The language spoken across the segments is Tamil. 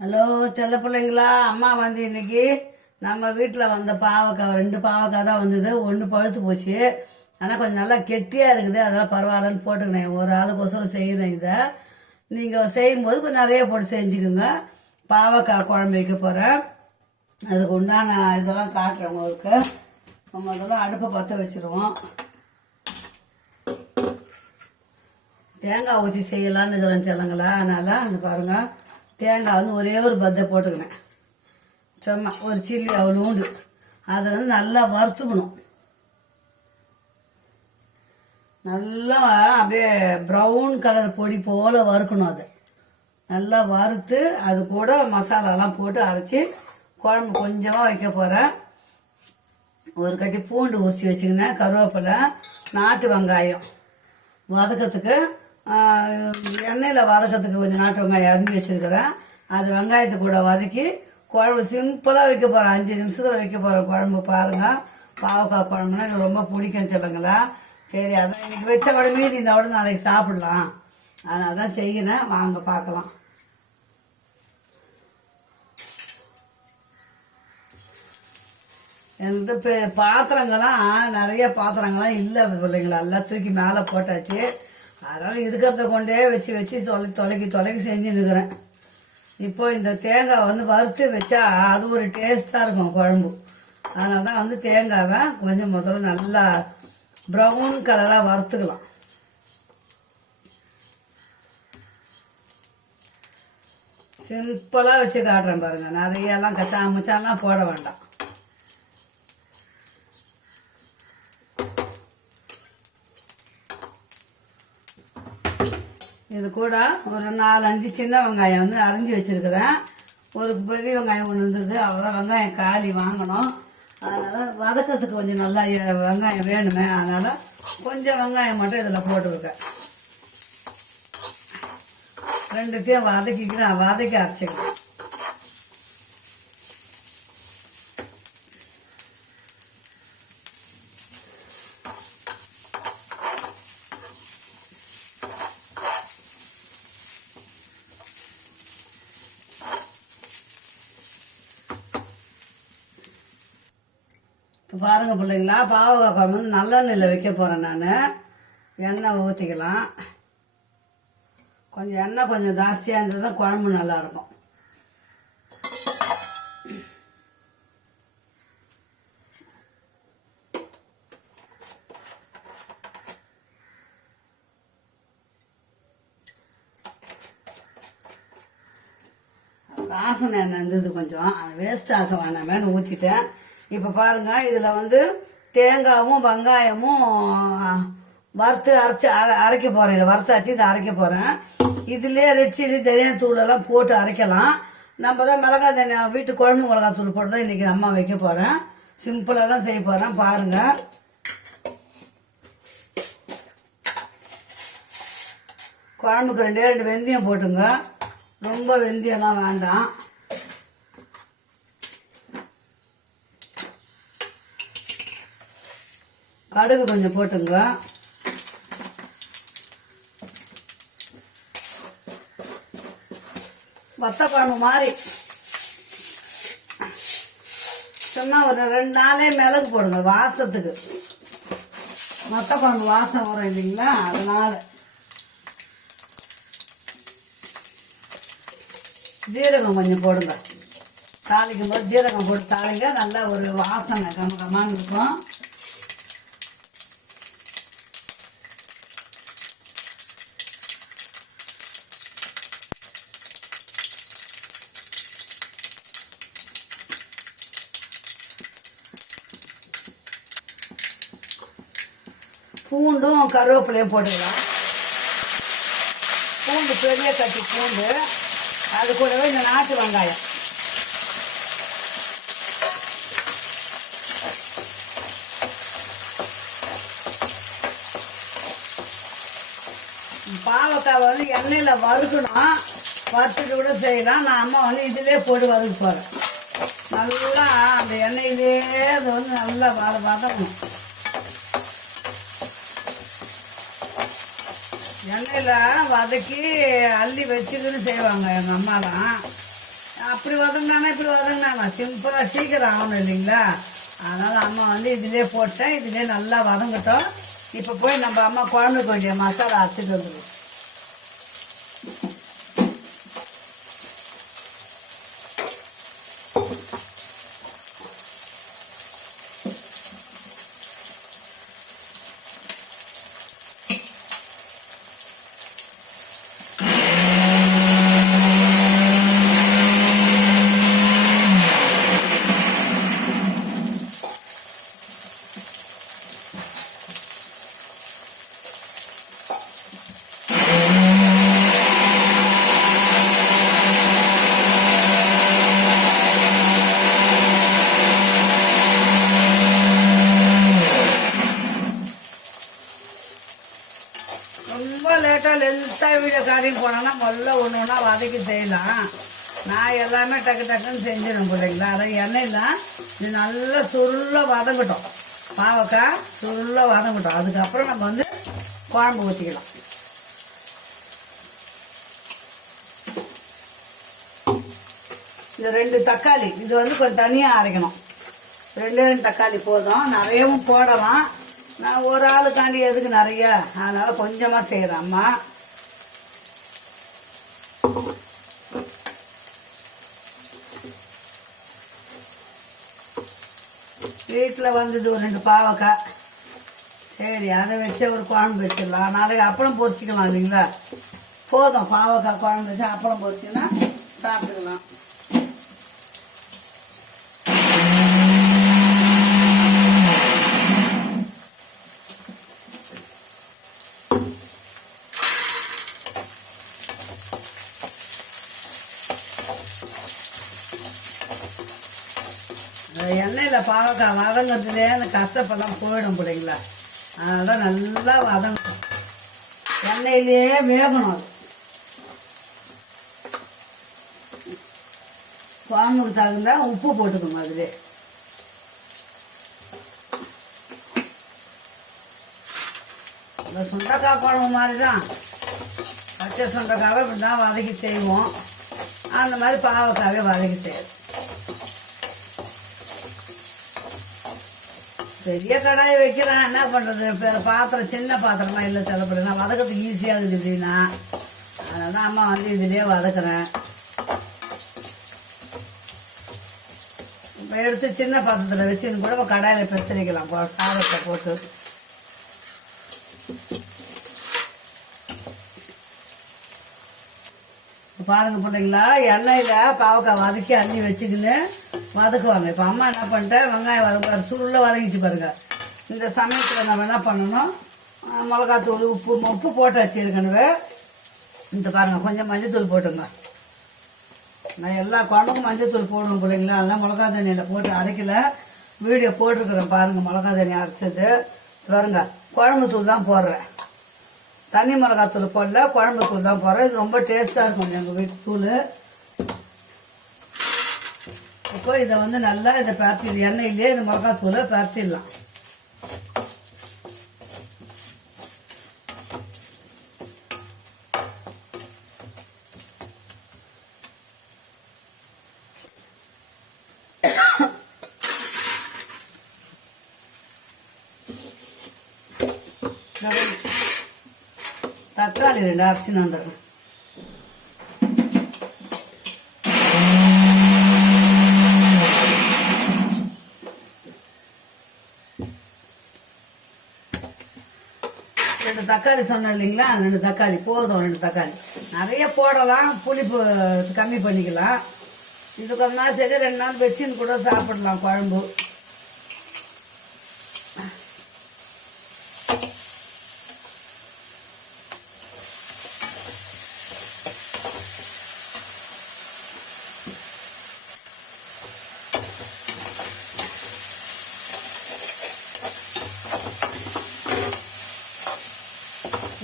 ஹலோ செல்ல பிள்ளைங்களா, அம்மா வந்து இன்னைக்கு நம்ம வீட்டில் வந்த பாவக்காய் 2 பாவக்காய் தான் வந்தது. ஒன்று பழுத்து போச்சு, ஆனால் கொஞ்சம் நல்லா கெட்டியாக இருக்குது. அதெல்லாம் பரவாயில்லன்னு போட்டுக்கினேன். ஒரு ஆளுக்கோசரம் செய்கிறேன். இதை நீங்கள் செய்யும்போது கொஞ்சம் நிறைய போட்டு செஞ்சுக்கோங்க. பாவக்காய் குழம்பு வைக்க போகிறேன். அதுக்கு உண்டான இதெல்லாம் காட்டுறேன் உங்களுக்கு. நம்ம இதெல்லாம் அடுப்பை பற்ற வச்சுருவோம். தேங்காய் ஊற்றி செய்யலான்னு இருக்கிறேன் செல்லங்களா. அதனால் அந்த பாருங்கள், தேங்காய் வந்து ஒரே ஒரு பத்தை போட்டுக்கினேன். சும்மா ஒரு சில்லி அவ்வளோ உண்டு. அதை வந்து நல்லா வறுத்துக்கணும். நல்லா அப்படியே ப்ரௌன் கலர் பொடி போல் வறுக்கணும். அதை நல்லா வறுத்து அது கூட மசாலாலாம் போட்டு அரைச்சி குழம்பு கொஞ்சமாக வைக்க போகிறேன். ஒரு கட்டி பூண்டு உரிச்சி வச்சுக்கினேன். கருவேப்பிலை, நாட்டு வெங்காயம் வதக்கிறதுக்கு, எண்ணெயில் வதக்கிறதுக்கு கொஞ்சம் நாட்டு வெங்காயம் அரிஞ்சு வச்சுருக்கிறேன். அது வெங்காயத்தை கூட வதக்கி குழம்பு சிம்பிளாக வைக்க போகிறேன். 5 நிமிஷத்தில் வைக்க போகிறேன் குழம்பு. பாருங்கள், பாவக்காய் குழம்புனா எனக்கு ரொம்ப பிடிக்கும் சொல்லுங்களா. சரி, அதான் இன்றைக்கி வச்ச கூட மீதி இந்த விட நாளைக்கு சாப்பிடலாம். அதனால தான் செய்கிறேன். வாங்க பார்க்கலாம். என்கிட்ட பாத்திரங்கள்லாம் நிறைய பாத்திரங்கள்லாம் இல்லை பிள்ளைங்களா. எல்லாம் தூக்கி மேலே போட்டாச்சு. அதனால் இருக்கிறத கொண்டே வச்சு வச்சு தொலைக்கி செஞ்சுன்னுக்கிறேன். இப்போ இந்த தேங்காய் வந்து வறுத்து வச்சா அது ஒரு டேஸ்ட்டாக இருக்கும் குழம்பு. அதனால தான் வந்து தேங்காவை கொஞ்சம் முதல்ல நல்லா ப்ரௌன் கலராக வறுத்துக்கலாம். சிம்பிளாக வச்சு காட்டுறேன் பாருங்கள். நிறையெல்லாம் கச்சா முச்சாலாம் போட வேண்டாம். இது கூட ஒரு 4-5 சின்ன வெங்காயம் வந்து அரிஞ்சு வச்சுருக்கிறேன். ஒரு பெரிய வெங்காயம் ஒன்று இருந்தது, அவ்வளோதான். வெங்காயம் காலி வாங்கணும். அதனால் வதக்கிறதுக்கு கொஞ்சம் நல்லா வெங்காயம் வேணுமே. அதனால் கொஞ்சம் வெங்காயம் மட்டும் இதில் போட்டுருக்கேன். ரெண்டுத்தையும் வதக்கி அரைச்சிக்கிறேன். இப்போ பாருங்கள் பிள்ளைங்களா, பாவக்காய் குழம்பு வந்து நல்லெண்ணெயில் வைக்க போகிறேன். நான் எண்ணெய் ஊற்றிக்கலாம். கொஞ்சம் எண்ணெய் கொஞ்சம் ஜாஸ்தியாக இருந்தது தான் குழம்பு நல்லாயிருக்கும். வாசனை எண்ணெய் இருந்தது கொஞ்சம், அது வேஸ்ட் ஆக வேணாமேன்னு ஊற்றிட்டேன். இப்போ பாருங்கள், இதில் வந்து தேங்காயும் வெங்காயமும் வறுத்து அரைக்க போகிறேன். இதை வறுத்தாச்சு, இதை அரைக்க போகிறேன். இதுலேயே ரெட் சில்லி தனியா தூளெல்லாம் போட்டு அரைக்கலாம். நம்ம தான் மிளகாய் தனியா வீட்டு குழம்பு மிளகாய் தூள் போட்டு தான் இன்றைக்கி அம்மா வைக்க போகிறேன். சிம்பிளாக தான் செய்ய போகிறேன். பாருங்கள், குழம்புக்கு 2 வெந்தயம் போட்டுங்க. ரொம்ப வெந்தயம்லாம் வேண்டாம். கடுகு கொஞ்சம் போட்டுங்க. வத்த குழம்பு மாதிரி சும்மா ஒரு 2-4 மிளகு போடுங்க வாசத்துக்கு. வத்த குழம்பு வாசம் வரும் இல்லைங்களா, அதனால. ஜீரகம் கொஞ்சம் போடுங்க. தாளிக்கும் போது ஜீரகம் போட்டு தாளிங்க. நல்லா ஒரு வாசனை கமகமான்னு இருக்கும். பூண்டும் கருவேப்பிலையும் போட்டுக்கலாம். பூண்டு பெரிய கட்டி பூண்டு, அது கூடவே இந்த நாட்டு வெங்காயம். பாவக்காய் வந்து எண்ணெயில் வறுக்கணும். வறுத்துட்டு கூட செய்யலாம். நான் அம்மா வந்து இதிலே போட்டு வறுக்க போகிறேன். நல்லா அந்த எண்ணெயிலே அது வந்து நல்லா வதக்கணும். எண்ணெயில் வதக்கி அள்ளி வச்சுக்கின்னு செய்வாங்க எங்கள் அம்மாலாம். அப்படி வதங்கினானா இப்படி வதங்கினானா சிம்பிளாக சீக்கிரம் ஆகணும் இல்லைங்களா? அதனால் அம்மா வந்து இதிலே போட்டேன். இதிலே நல்லா வதங்கட்டும். இப்போ போய் நம்ம அம்மா குழம்புக்கு வேண்டிய மசாலா அரைச்சிட்டு வந்துடும். ரொம்ப லேட்டாக லென்த்தாக வீடியோ காரியம் போனோன்னா முதல்ல ஒன்று ஒன்றா வதக்கி செய்யலாம். நான் எல்லாமே டக்கு டக்குன்னு செஞ்சிடும் பிள்ளைங்களா. அதை எண்ணெயில் இது நல்லா சுருளாக வதங்கட்டும். பாவக்காய் சுருளாக வதங்கட்டும். அதுக்கப்புறம் நம்ம வந்து குழம்பு ஊற்றிக்கலாம். இந்த 2 தக்காளி இது வந்து கொஞ்சம் தனியாக அரைக்கணும். 2 தக்காளி போதும். நிறையவும் போடலாம். நான் ஒரு ஆளுக்காண்டி எதுக்கு நிறைய, அதனால கொஞ்சமா செய்யறேன் அம்மா. வீட்டில் வந்தது ஒரு 2 பாவக்காய். சரி, அதை வச்சு ஒரு குழம்பு வச்சிடலாம். நாளைக்கு அப்பளம் பொரிச்சிக்கலாம் இல்லைங்களா? போதும், பாவக்காய் குழம்பு வச்சு அப்பளம் பொரிச்சிங்கன்னா சாப்பிட்டுக்கலாம். எண்ணெயில் பாவக்காய் வதங்கிறதுலே அந்த கசப்பெல்லாம் போயிடும் பிள்ளைங்களா. அதனால நல்லா வதங்கும். எண்ணெயிலேயே வேகணும். அது குழம்புக்கு தகுந்தா உப்பு போட்டுக்கணும். அதுலே சுண்டைக்காய் குழம்பு மாதிரி தான். பச்சை சுண்டைக்காவை இப்படி தான் வதக்கி செய்வோம். அந்த மாதிரி பாவக்காவே வதக்கி செய்யும். பெரிய கடாயை வைக்கிறேன், என்ன பண்ணுறது? பாத்திரம் சின்ன பாத்திரமா இல்லை செலப்படுறேன். வதக்கிறதுக்கு ஈஸியாக இருக்குது இப்படின்னா. அதனால தான் அம்மா வந்து இதுலேயே வதக்குறேன். இப்போ எடுத்து சின்ன பாத்திரத்தில் வச்சுன்னு கூட இப்போ கடாயில் பெருத்திரிக்கலாம். சாதத்தை போட்டு பாருங்க பிள்ளைங்களா. எண்ணெயில் பாவக்காய் வதக்கி அள்ளி வச்சுக்கின்னு வதக்குவாங்க. இப்போ அம்மா என்ன பண்ணிட்டேன், வெங்காயம் வதக்க சுருள வதக்கிச்சு பாருங்க. இந்த சமயத்தில் நம்ம என்ன பண்ணணும், மிளகாத்தூள் உப்பு போட்டு வச்சிருக்கணுவே. இந்த பாருங்க, கொஞ்சம் மஞ்சத்தூள் போட்டுங்க. நான் எல்லா குழம்புக்கும் மஞ்சத்தூள் போடணும் பிள்ளைங்களா. அதெல்லாம் மிளகா தண்ணியில் போட்டு அரைக்கல, வீடியோ போட்டிருக்கிறேன் பாருங்க. மிளகா தண்ணி அரைச்சது பாருங்க. குழம்பு தூள் தான் போடுறேன், தண்ணி மிளகாத்தூள் போடல, குழம்பு தூள் தான் போடுறேன். இது ரொம்ப டேஸ்ட்டாக இருக்கும் எங்கள் வீட்டு தூள். இப்போ இதை வந்து நல்லா இதை பரட்டிடு, எண்ணெயிலே இந்த மிளகாத்தூளை பரட்டிடலாம். தக்காளி 2 அரைச்சின்னு வந்துடுறேன். தக்காளி சொன்னேன் இல்லைங்களா, 2 தக்காளி போதும். 2 தக்காளி நிறைய போடலாம், புளிப்பு கம்மி பண்ணிக்கலாம். இது கொஞ்ச நாள் சரி 2 நாள் வச்சுன்னு கூட சாப்பிடலாம் குழம்பு.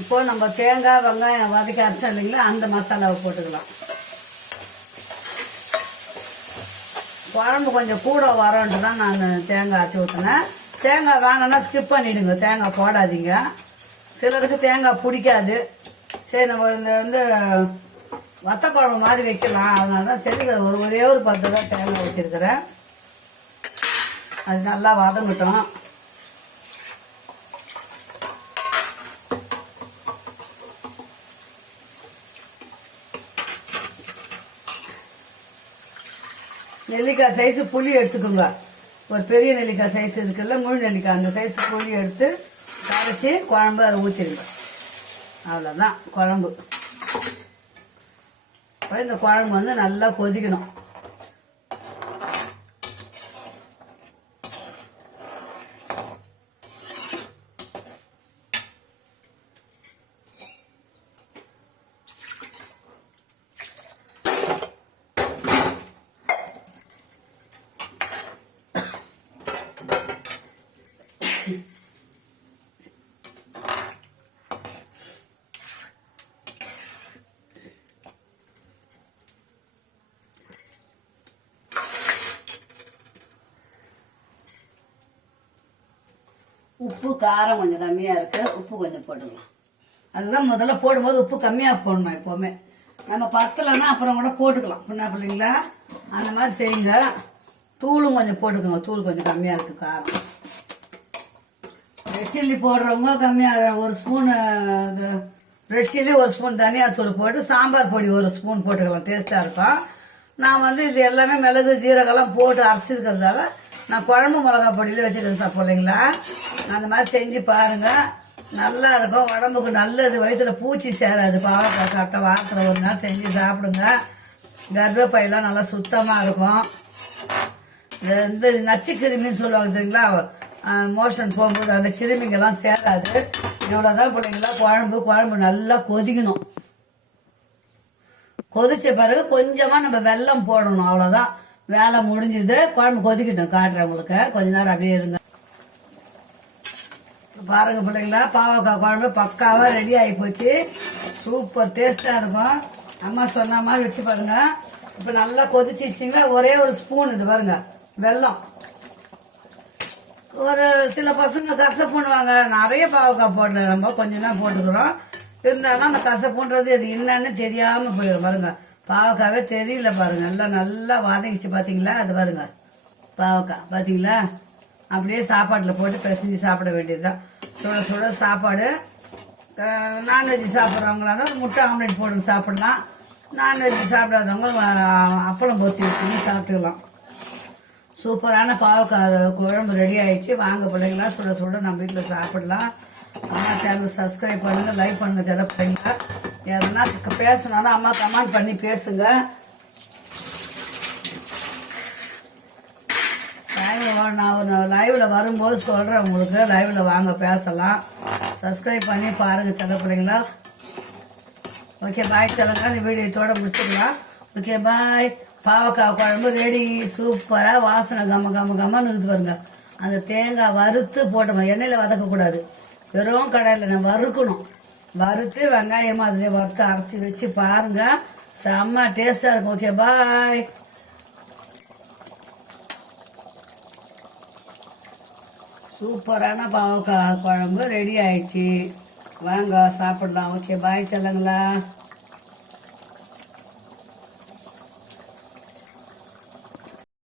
இப்போ நம்ம தேங்காய் வெங்காயம் வதக்கி அரைச்சோம் இல்லைங்களா, அந்த மசாலாவை போட்டுக்கலாம். குழம்பு கொஞ்சம் கூட வரன்ட்டு தான் நான் தேங்காய் அரைச்சி ஊற்றினேன். தேங்காய் வேணும்னா ஸ்கிப் பண்ணிவிடுங்க, தேங்காய் போடாதீங்க. சிலருக்கு தேங்காய் பிடிக்காது. சரி, நம்ம இந்த வந்து வத்த குழம்பு மாதிரி வைக்கலாம். அதனால தான் சரி ஒரே ஒரு பத்து தான் தேங்காய் வச்சுருக்கிறேன். அது நல்லா வதங்கட்டும். நெல்லிக்காய் சைஸு புளி எடுத்துக்கோங்க. ஒரு பெரிய நெல்லிக்காய் சைஸ் இருக்குல்ல, முழு நெல்லிக்காய், அந்த சைஸ் புளி எடுத்து கரைச்சி குழம்பு அதை ஊற்றிடுங்க. அவ்வளோதான் குழம்பு. இப்போ இந்த குழம்பு வந்து நல்லா கொதிக்கணும். உப்பு காரம் கொஞ்சம் கம்மியாக இருக்குது, உப்பு கொஞ்சம் போட்டுக்கலாம். அதுதான் முதல்ல போடும்போது உப்பு கம்மியாக போடணும். எப்போவுமே நம்ம பத்தலைன்னா அப்புறம் கூட போட்டுக்கலாம். பின்னா பிள்ளைங்களா அந்த மாதிரி செய்யுங்க. தூளும் கொஞ்சம் போட்டுக்கோங்க. தூள் கொஞ்சம் கம்மியாக இருக்குது காரம். ரெட் சில்லி போடுறவங்க கம்மியாக ஒரு ஸ்பூனு ரெட் சில்லி, ஒரு ஸ்பூன் தனியாத்தூள் போட்டு சாம்பார் பொடி ஒரு ஸ்பூன் போட்டுக்கலாம். டேஸ்ட்டாக இருக்கும். நான் வந்து இது எல்லாமே மிளகு சீரகம்லாம் போட்டு அரைச்சிருக்கிறதால நான் குழம்பு மிளகா பொடியில் வச்சுருக்கேன் பிள்ளைங்களா. அந்த மாதிரி செஞ்சு பாருங்கள், நல்லா இருக்கும். உடம்புக்கு நல்லது, வயிற்றுல பூச்சி சேராது. பாவக்காய் சாப்பிட்டா வாரத்தில் ஒரு நாள் செஞ்சு சாப்பிடுங்க. கர்ப்பப்பையெல்லாம் நல்லா சுத்தமாக இருக்கும். இந்த நச்சு கிருமின்னு சொல்லுவாங்க தெரியுங்களா, மோஷன் போகும்போது அந்த கிருமிங்கெல்லாம் சேராது. இவ்வளோதான் பிள்ளைங்களா. குழம்பு நல்லா கொதிக்கணும். கொதிச்ச பிறகு கொஞ்சமாக நம்ம வெல்லம் போடணும். அவ்வளோதான், வேலை முடிஞ்சுது. குழம்பு கொதிக்கிட்டோம், காட்டுறவங்களுக்கு. கொஞ்ச நேரம் அப்படியே இருங்க. பாருங்க பிள்ளைங்களா, பாவக்காய் குழம்பு பக்காவாக ரெடி ஆகி போச்சு. சூப்பர் டேஸ்ட்டாக இருக்கும். அம்மா சொன்ன மாதிரி வச்சு பாருங்க. இப்போ நல்லா கொதிச்சிச்சிங்களா, ஒரே ஒரு ஸ்பூன் இது பாருங்க வெல்லம். ஒரு சில பசங்க கசப்புண்ணுவாங்க. நிறைய பாவக்காய் போடல, நம்ம கொஞ்சம் தான் போட்டுக்கிறோம். இருந்தாலும் அந்த கசப்புன்றது இது என்னன்னு தெரியாமல் போயிடும். பாருங்க, பாவக்காவே தெரியல பாருங்க. நல்லா வதங்கிச்சு பார்த்தீங்களா. அது பாருங்க பாவக்காய் பார்த்தீங்களா. அப்படியே சாப்பாட்டில் போட்டு பிசைஞ்சு சாப்பிட வேண்டியது தான். சுட சுட சாப்பாடு. நான்வெஜ் சாப்பிட்றவங்களா தான் முட்டை ஆம்லெட் போட்டு சாப்பிடலாம். நான்வெஜ் சாப்பிடாதவங்க அப்பளம் பொரிச்சு வச்சுன்னு சாப்பிட்டுக்கலாம். சூப்பரான பாவக்காய் குழம்பு ரெடி ஆயிடுச்சு. வாங்க பிள்ளைங்களா, சுட சுட நம்ம வீட்டில் சாப்பிடலாம். அம்மா சேனல் சப்ஸ்கிரைப் பண்ணுங்க, லைக் பண்ணுங்க. சில பிள்ளைங்களா யாருன்னா பேசணும்னா அம்மா கமெண்ட் பண்ணி பேசுங்க. நான் லைவ்ல வரும்போது சொல்றேன் உங்களுக்கு. லைவ்ல வாங்க பேசலாம். சப்ஸ்கிரைப் பண்ணி பாருங்க சில பிள்ளைங்களா. ஓகே பாய் சொல்லுங்க. இந்த வீடியோ இதோட முடிச்சுக்கலாம். Okay bye. பாவக்காய் குழம்பு ரெடி. சூப்பராக வாசனை கம்மன்னு இருக்குது பாருங்க. அந்த தேங்காய் வறுத்து போட்டோம். எண்ணெயில் வதக்கக்கூடாது, வெறும் கடாயில் நம்ம வறுக்கணும். வறுத்து வெங்காயமாக அதில் வறுத்து அரைச்சி வச்சு பாருங்க. செம்ம டேஸ்டாக இருக்கும். Okay bye. சூப்பரான பாவக்காய் குழம்பு ரெடி ஆயிடுச்சு. வாங்க சாப்பிடலாம். ஓகே பாய் சொல்லுங்களா.